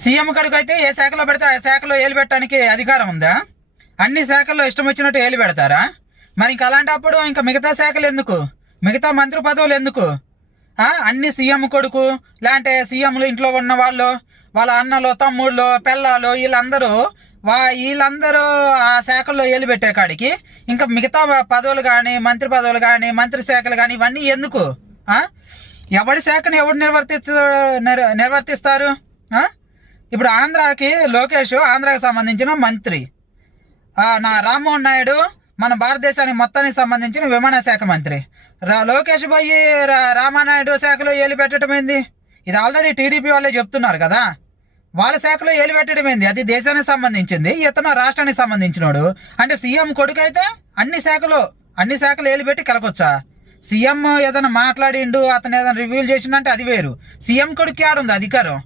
CM కడుకు అయితే ఏ శాఖలో పెడితే ఆ శాఖలో ఏలు పెట్టడానికి అధికారం ఉందా? అన్ని శాఖల్లో ఇష్టం వచ్చినట్టు ఏలు పెడతారా? మరి ఇంకా అలాంటప్పుడు ఇంకా మిగతా శాఖలు ఎందుకు, మిగతా మంత్రి పదవులు ఎందుకు? అన్ని సీఎం కొడుకు లేదంటే సీఎంలు ఇంట్లో ఉన్న వాళ్ళు, వాళ్ళ అన్నలు, తమ్ముళ్ళు, పెళ్ళాలు, వీళ్ళందరూ ఆ శాఖల్లో ఏలు పెట్టే కాడికి ఇంకా మిగతా పదవులు కానీ, మంత్రి పదవులు కానీ, మంత్రి శాఖలు కానీ ఇవన్నీ ఎందుకు? ఎవడి శాఖను ఎవడు నిర్వర్తిస్తారు? ఇప్పుడు ఆంధ్రాకి లోకేష్ ఆంధ్రాకి సంబంధించిన మంత్రి, నా రామ్మోహన్ నాయుడు మన భారతదేశానికి మొత్తానికి సంబంధించిన విమానశాఖ మంత్రి. లోకేష్ పోయి రామానాయుడు శాఖలో ఏలు పెట్టడం ఏంది? ఇది ఆల్రెడీ టీడీపీ వాళ్ళే చెప్తున్నారు కదా. వాళ్ళ శాఖలో ఏలు పెట్టడం ఏంది? అది దేశానికి సంబంధించింది, ఇతను రాష్ట్రానికి సంబంధించినోడు. అంటే సీఎం కొడుకు అయితే అన్ని శాఖలు ఏలు పెట్టి కలకొచ్చా? సీఎం ఏదైనా మాట్లాడిండు, అతను ఏదైనా రివ్యూలు చేసిండంటే అది వేరు. సీఎం కొడుకు ఆడుంది అధికారం.